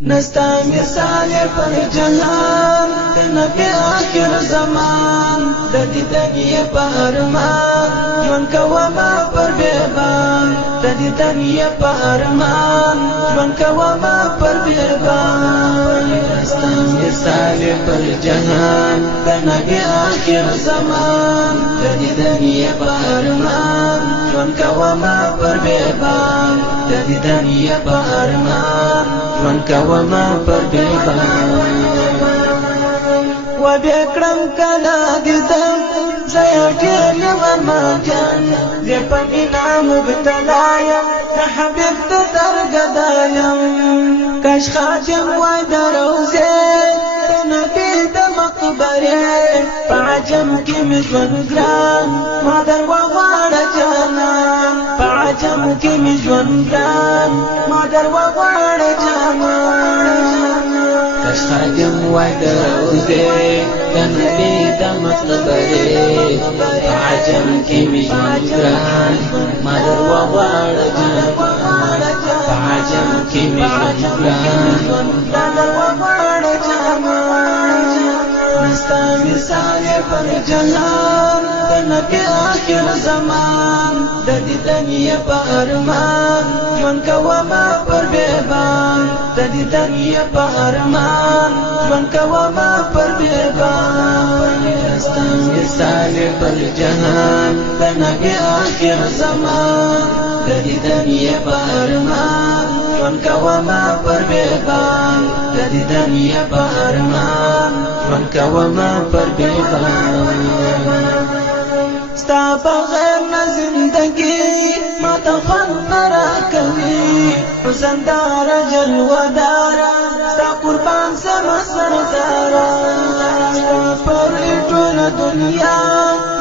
نستا مثال پر جهان د نبی آخر زمان د دیدنی په ارمان ژوند کوما پر بیابان د دیدنی په ارمان ژوند کوما پر بیابان نستا مثال پر جهان د نبی آخر زمان د دیدنی په ارمان ژوند کوما پر بیابان د دیدنی په ارمان ژوند کوما پر بیابان و بیکرم کلا دیدم زیا ډیر یم ماجان زه په مینا مبتلا یم د حبیب د درګدایم کاش خاتم وای د روزه د نبی د مقبره په عجم کې مې ژوند ګران ما در وغواړه جانان په عجم کې مې ژوند ګران ما در وغواړه جانان کاش خاتم وای د روزه د نبی د مقبره په عجم کې مې ژوند ګران ما در وغواړه جانان په عجم کې مې ژوند ګران ما در وغواړه جانان نستا مثال پر جهان د نبی آخر زمان د دیدنی په ارمان ژوند کوما پر بیابان د دیدنی په ارمان ژوند کوما پر بیابان نستا مثال پر جهان د نبی آخر زمان د دیدنی په ارمان ژوند کوما پر بیابان د دیدنی په ارمان ژوند کوما پر بیابان ستا بغیر نه زندگی ما ته خوند را کوي حسن دار جلوه‌دارا ستا قربان سما سردارا ستا پر ټوله دنیا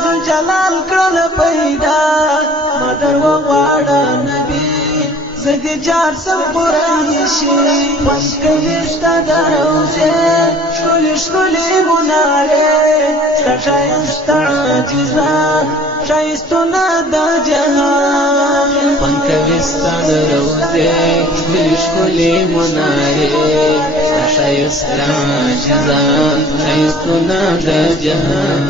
زلجلال کړل پیدا ما در وغواړه نبی زدی جار سم قرآنشی خوش کوي ستا د روزې ښکلې ښکلې منارې ستا ښایسته عاجزان ښایستونه د جهان خوند کوي ستا د روزې ښکلې ښکلې منارې ستا ښایسته عاجزان ښایستونه د جهان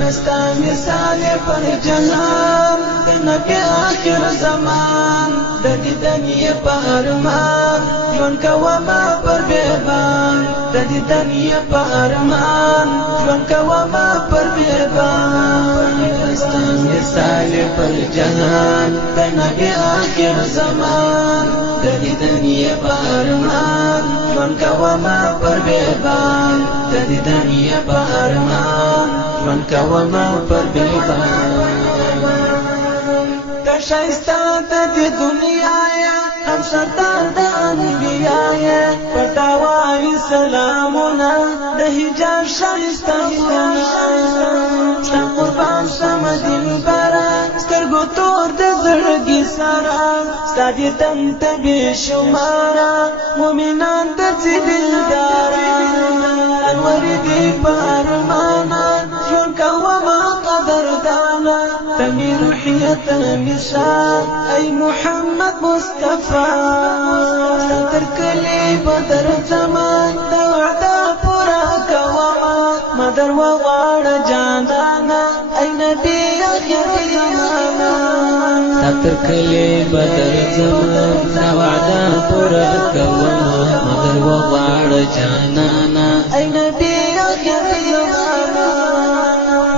نستا مثال پر جهان د نبی آخر زمان د دیدنی په ارمان ژوند کوما پر بیابان د دیدنی په ارمان ژوند کوما پر بیابان نستا مثال پر جهان د نبی آخر زمان د دیدنی په ارمان ژوند کوما پر بیابان د دیدنی په ارمان ژوند کوما پر بیابان شایسته د دې دنیا یا هم سردار د انبیا یا پتا وای سلامونه د حجاب شایسته ستا قربان سم دلبره سترګو تور د زړګي سره ستا دیدن ته بې شماره مؤمنان د څه دلداره انورې دې په ارمانه ژوند کومه قدردانه تمي روحية النساء أي محمد مصطفى سترك لي بدر زمان دا وعدا پورا کوما مدر وغوار جانانا أي نبي آخر زمانا سترك لي بدر زمان دا وعدا پورا کوما مدر وغوار جانانا أي نبي آخر زمانا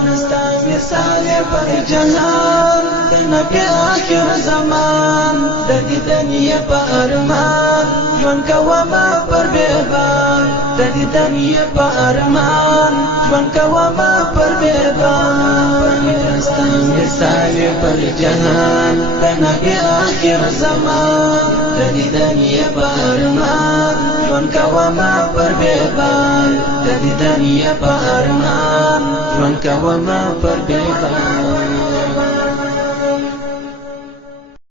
نستا مثال پر جهان د نبی آخر زمان د دیدنی په ارمان ژوند کوما پر بیابان د دیدنی په ارمان ژوند کوما پر بیابان نستا مثال پر جهان د نبی آخر زمان د دیدنی په ارمان ژوند کوما پر بیابان د دیدنی په ارمان ژوند کوما پر بیابان